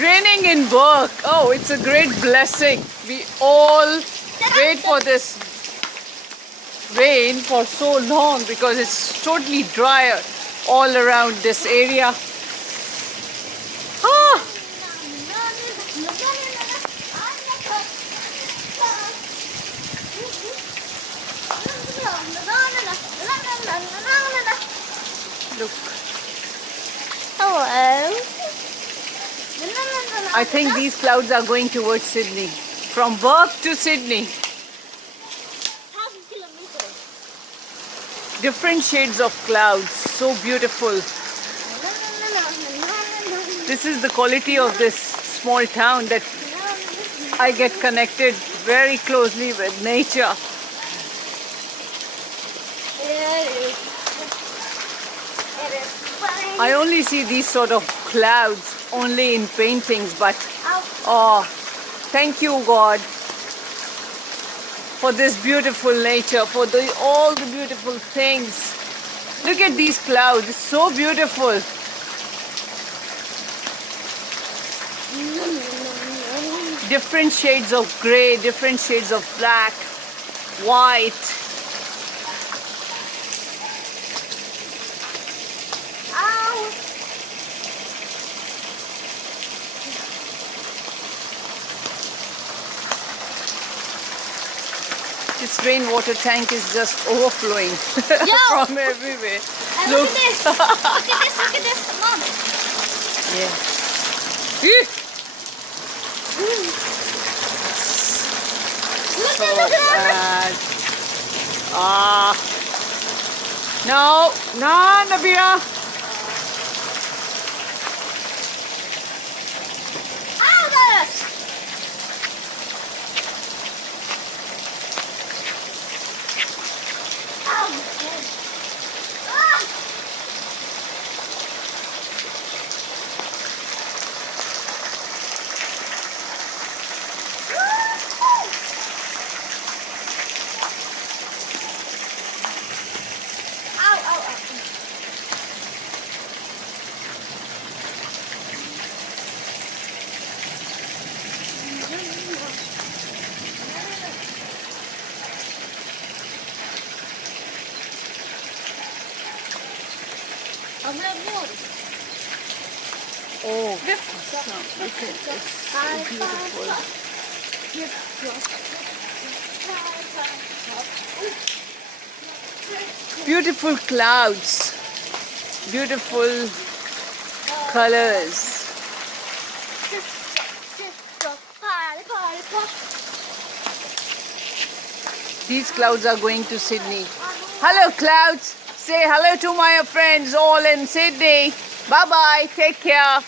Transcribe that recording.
Raining in Burke. Oh, it's a great blessing. We all wait for this rain for so long because it's totally dry all around this area. Ah! Look. Hello. I think these clouds are going towards Sydney. From Burke to Sydney. 1,000 kilometers. Different shades of clouds. So beautiful. This is the quality of this small town, that I get connected very closely with nature. I only see these sort of clouds only in paintings, but oh, thank you God for this beautiful nature, for all the beautiful things. Look at these clouds, it's so beautiful. Different shades of grey, different shades of black, white. This rainwater tank is just overflowing from everywhere. And look at this! Look at this! Mom! Yeah. Look at Ah. No, Nabila. Oh, look at this. So beautiful. Beautiful clouds, beautiful colors. These clouds are going to Sydney. Hello clouds, say hello to my friends all in Sydney. Bye bye, take care.